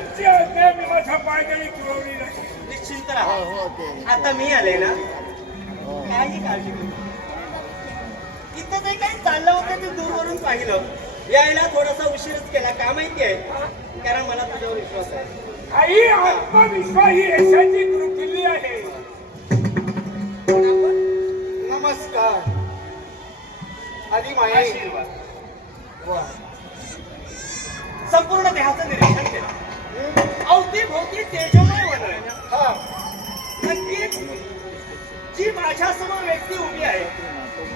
माझ्या पायदळी पुरवली नाही आता मी आले ना. हो. काही काळजी इथं जे काही चाललं होतं ते दूरवरून पाहिलं. यायला थोडासा उशीरच केला. का माहिती आहे? कारण मला तुझ्यावर विश्वास आहे. आई आत्मविश्वास ही यशाची गुरुकिल्ली आहे. नमस्कार. आधी माया संपूर्ण देहाचं निरीक्षण केलं. अवतीभोवती तेजोमय वन हा. नक्कीच जी माझ्यासमोर व्यक्ती उभी आहे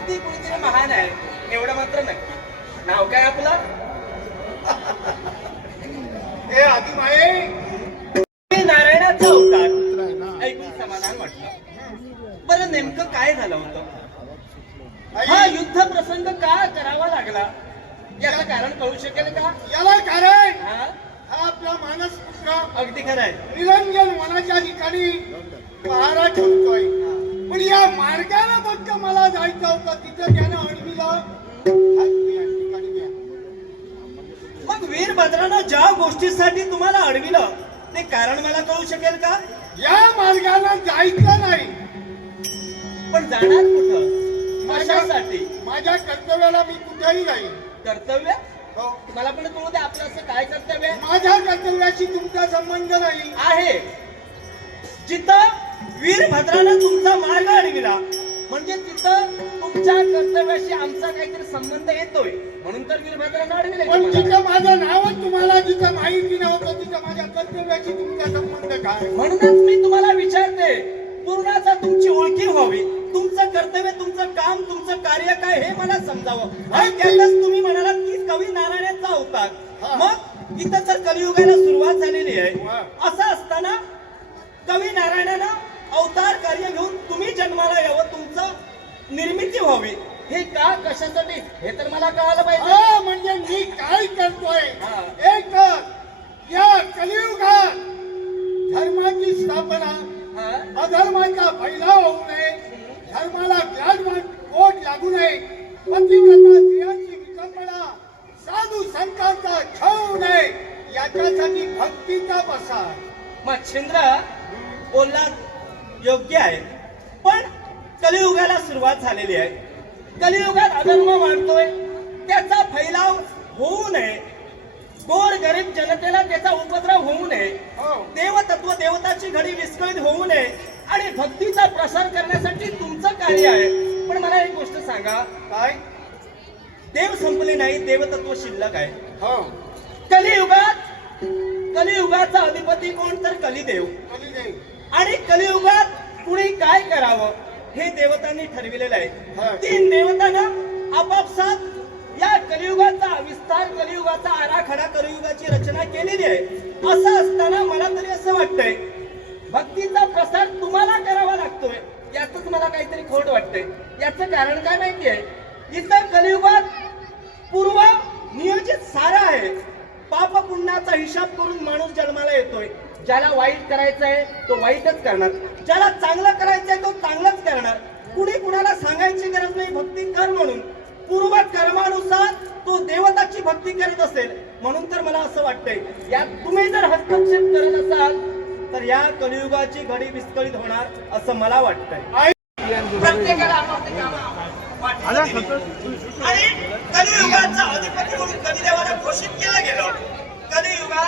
ती कुठेतरी महान आहे. एवढं मात्र नक्की नाव काय आपलं? ए आधी माये हे नारायणाचा अवतार ऐकून समाधान वाटलं. बरं नेमकं काय झालं होतं? हा युद्ध प्रसंग का करावा लागला? याचं कारण कळू शकेल का? याला कारण हा आपला मानस पुत्र अगदी खरं आहे. निरंजन वनाच्या ठिकाणी पहारा ठेवतोय. पण या मार्गाला फक्त मला जायचं होतं. तिथं त्यानं अडविलं. मग वीरभद्रानं ज्या गोष्टीसाठी तुम्हाला अडविलं ते कारण मला कळू शकेल का? या मार्गाला जायचं नाही. पण जाणार कुठं? कशासाठी? माझ्या कर्तव्याला मी कुठेही जाईल कर्तव्य. मला पण कळू आपलं असं काय कर्तव्य? आहे? माझ्या कर्तव्याशी तुमचा संबंध नाही. आहे. जिथं वीरभद्रानं तुमचा मार्ग अडविला म्हणजे तिथं तुमच्या कर्तव्याशी आमचा काहीतरी संबंध येतोय. म्हणून तर वीरभद्रानं अडविले पण. जिथं माझं नावच तुम्हाला जिथं माहिती नव्हतं तिथं माझ्या कर्तव्याशी तुमचा संबंध काय? म्हणूनच मी तुम्हाला विचारते पूर्णाचा तुमची ओळखी तुमचं कार्य काय हे मला समजावं. आणि त्यातच तुम्ही म्हणालात की कवी नारायणाचा हा. अवतार मग इथं तर कलियुगाला सुरुवात झालेली आहे. असं असताना कवी नारायणानं अवतार कार्य घेऊन तुम्ही जन्माला यावं तुमचं निर्मिती व्हावी. हे का कशासाठी? हे तर मला कळालं पाहिजे. हा म्हणजे मी काय करतोय? हा. एक तर या कलियुगात धर्माची स्थापना? अधर्माचा फैलाव होऊ नये धर्माला व्याज कोट लागू नये. पतिव्रता स्त्रियांची विटंबना साधू संतांचा छळ नये. याच्यासाठी भक्तीचा प्रसार. मच्छिंद्र बोलला योग्य आहे. पण कलियुगाला सुरुवात झालेली आहे. कलियुगात अधर्म वाढतोय. त्याचा फैलाव होऊ नये. गोर गरीब जनतेला त्याचा उपद्रव होऊ नये. हो. देवतत्व देवताची घडी विस्कळीत होऊ नये. आणि भक्तीचा प्रसार करण्यासाठी तुमचं कार्य आहे. सांगा काय? देव संपले नाही देवतत्व शिल्लक आहे. हो. कलियुगात कलियुगाचा अधिपती कोण तर कलिदेव. कलिदेव. आणि कलियुगात कुणी काय करावं हे देवतांनी ठरविलेलं हा. आहे तीन देवतांना आपापसात या कलियुगाचा विस्तार कलियुगाचा आराखडा कलियुगाची रचना केलेली आहे. असं असताना मला तरी असं वाटतंय भक्तीचा प्रसार तुम्हाला करावा लागतोय. याच मला काहीतरी खोट वाटतंय. याचं कारण काय माहितीये इतर कलियुगात पूर्व नियोजित सारा आहे. पाप पुण्याचा हिशाब करून माणूस जन्माला येतोय. ज्याला वाईट करायचं आहे तो वाईटच करणार. ज्याला चांगलं करायचं आहे तो चांगलंच करणार. कुणी कुणाला सांगायची गरज नाही भक्ती कर म्हणून. पूर्व कर्मानुसार तो देवताची भक्ती करत असेल. म्हणून तर मला असं वाटतंय यात तुम्ही जर हस्तक्षेप करत असाल तर या कलियुगाची घडी विस्कळीत होणार असं मला वाटतंय प्रत्येकाला आपापले कामं वाटली गेली. आणि कलियुगाचा अधिपती म्हणून कलिदेवाला घोषित केलं गेलं कलियुगात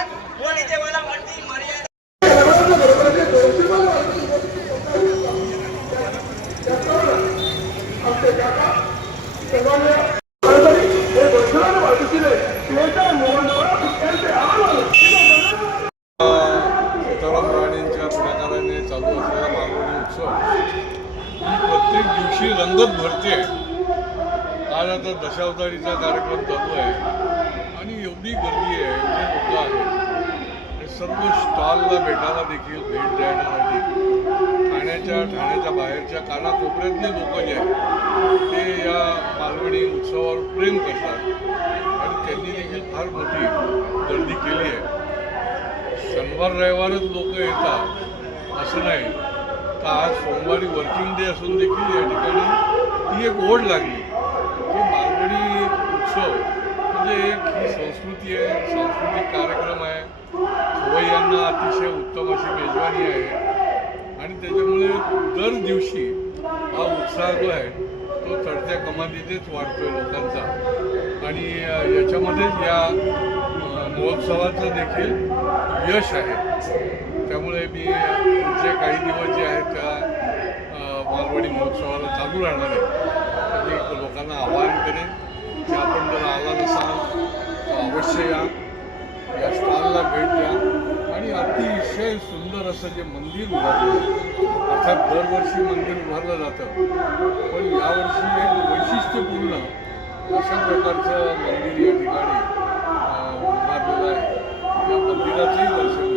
प्रत्येक दिवशी रंगत भरते आज आता दशावतारीचा कार्यक्रम चालू आहे. आणि एवढी गर्दी आहे एवढे लोक आहेत. हे सर्व स्टॉलला भेटायला देखील भेट देण्यासाठी ठाण्याच्या ठाण्याच्या बाहेरच्या कानाकोपऱ्यातले लोक जे आहेत ते या मालवणी उत्सवावर प्रेम करतात. आणि त्यांनी देखील फार मोठी गर्दी केली आहे. शनिवार रविवारच लोक येतात. असं नाही. आज सोमवारी वर्किंग डे असून देखील या ठिकाणी ती एक ओढ लागली. की मालगडी उत्सव म्हणजे एक ही संस्कृती आहे सांस्कृतिक कार्यक्रम आहे. खवय्यांना अतिशय उत्तम अशी मेजवानी आहे. आणि त्याच्यामुळे दर दिवशी हा उत्साह जो आहे तो चढत्या कमानीनेच वाढतोय लोकांचा. आणि याच्यामध्येच या महोत्सवाचं देखील यश आहे. त्यामुळे मी पुढचे काही दिवस जे आहेत त्या मालवणी महोत्सवाला चालू राहणार आहे. मी लोकांना आवाहन करेन की आपण जर आला नसाल तर अवश्य या. या स्टॉलला भेट द्या. आणि अतिशय सुंदर असं जे मंदिर उभारलं अर्थात दरवर्षी मंदिर उभारलं जातं पण यावर्षी एक वैशिष्ट्यपूर्ण अशा प्रकारचं मंदिर या ठिकाणी उभारलेलं आहे. या मंदिराचंही दर्शन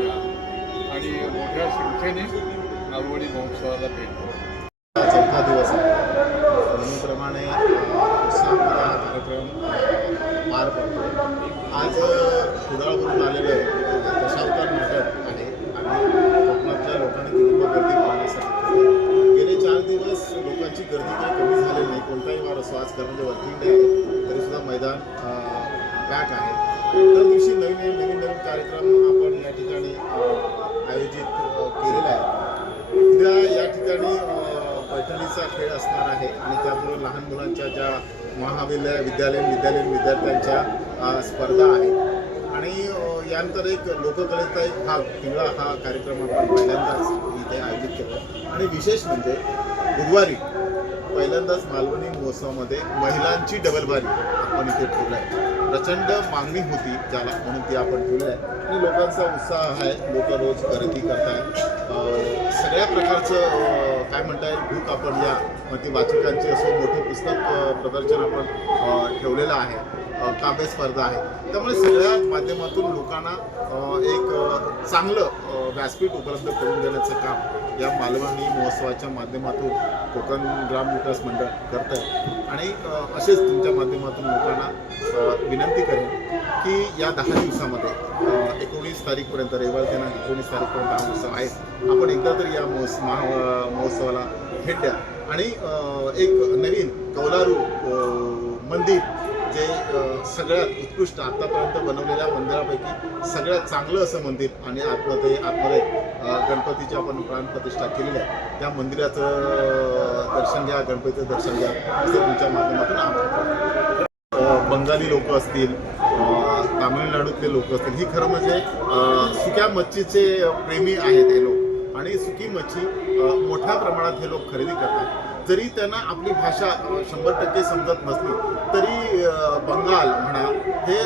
मोठ्या संख्येने नालवडी महोत्सवाला भेट चौथा दिवस आहे. नेहमीप्रमाणे कार्यक्रम पार पडतो आज कुडाळवरून आलेले दशावतार नाटक आहे. आणि कोकणातल्या लोकांनी कुटुंब गर्दी पाहण्यासाठी गेले चार दिवस लोकांची गर्दी काही कमी झालेली नाही. कोणताही वार असो आज कारण जे वर्किंग डे आहे. तरीसुद्धा मैदान पॅक आहे. दर दिवशी नवीन नवीन नवीन नवीन कार्यक्रम आपण या ठिकाणी आयोजित केलेला आहे. उद्या या ठिकाणी पैठणीचा खेळ असणार आहे आणि त्याबरोबर लहान मुलांच्या ज्या महाविद्यालय विद्यालयीन विद्यालयीन विद्यार्थ्यांच्या स्पर्धा आहेत. आणि यानंतर एक लोककलेचा एक भाग पिवळा हा कार्यक्रम आपण पहिल्यांदाच इथे आयोजित केला. आणि विशेष म्हणजे बुधवारी पहिल्यांदाच मालवणी महोत्सवामध्ये महिलांची डबलबारी आपण इथे ठेवला आहे. प्रचंड मागणी होती ज्याला म्हणून ती आपण ठेवली आहे. आणि लोकांचा उत्साह आहे लोक रोज खरेदी करतायत. आहेत सगळ्या प्रकारचं काय म्हणता येईल बुक आपण या मग ती वाचकांची असं मोठं पुस्तक प्रदर्शन आपण ठेवलेलं आहे. काव्य स्पर्धा आहे. त्यामुळे सगळ्या माध्यमातून लोकांना एक चांगलं व्यासपीठ उपलब्ध करून देण्याचं काम या मालवणी महोत्सवाच्या माध्यमातून कोकण ग्राम विकास मंडळ करत आहे आणि असेच तुमच्या माध्यमातून लोकांना विनंती करेन की या दहा दिवसामध्ये एकोणीस तारीखपर्यंत रविवार दिनांक एकोणीस तारीखपर्यंत हा उत्सव आहे. आपण एकदा तरी या महोत्स महा महोत्सवाला भेट द्या. आणि एक नवीन कौलारू मंदिर जे सगळ्यात उत्कृष्ट आत्तापर्यंत बनवलेल्या मंदिरापैकी सगळ्यात चांगलं असं मंदिर आणि आतमध्ये आतमध्ये गणपतीची आपण प्राणप्रतिष्ठा केलेली आहे त्या मंदिराचं दर्शन घ्या गणपतीचं दर्शन घ्या असं तुमच्या माध्यमातून बंगाली लोक असतील तामिळनाडूतले लोक असतील ही खरं म्हणजे सुक्या मच्छीचे प्रेमी आहेत हे लोक. आणि सुकी मच्छी मोठ्या प्रमाणात हे लोक खरेदी करतात. जरी त्यांना आपली भाषा शंभर टक्के समजत नसली तरी बंगाल म्हणा हे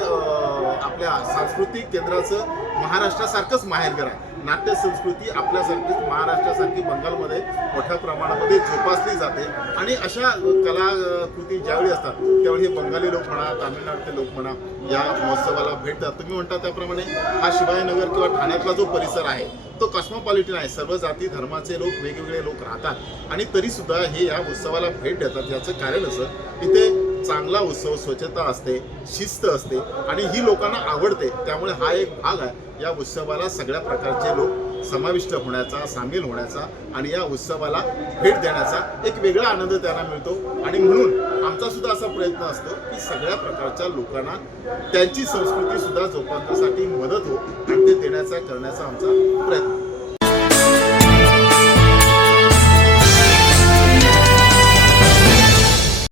आपल्या सांस्कृतिक केंद्राचं महाराष्ट्रासारखंच माहेरघर आहे. नाट्य संस्कृती आपल्यासारखीच महाराष्ट्रासारखी बंगालमध्ये मोठ्या प्रमाणामध्ये जोपासली जाते. आणि अशा कलाकृती ज्यावेळी असतात त्यावेळी हे बंगाली लोक म्हणा तामिळनाडूचे लोक म्हणा या महोत्सवाला भेट देतात. तुम्ही म्हणता त्याप्रमाणे हा शिवाजीनगर किंवा ठाण्यातला जो परिसर आहे तो कॉस्मोपॉलिटन आहे. सर्व जाती धर्माचे लोक वेगवेगळे लोक राहतात. आणि तरीसुद्धा हे या उत्सवाला भेट देतात. याचं कारण असं इथे चांगला उत्सव स्वच्छता असते शिस्त असते आणि ही लोकांना आवडते. त्यामुळे हा एक भाग आहे. या उत्सवाला सगळ्या प्रकारचे लोक समाविष्ट होण्याचा सामील होण्याचा आणि या उत्सवाला भेट देण्याचा एक वेगळा आनंद त्यांना मिळतो. आणि म्हणून आमचा सुद्धा असा प्रयत्न असतो की सगळ्या प्रकारच्या लोकांना त्यांची संस्कृती सुद्धा जोपासण्यासाठी मदत हो आणि ते देण्याचा करण्याचा आमचा प्रयत्न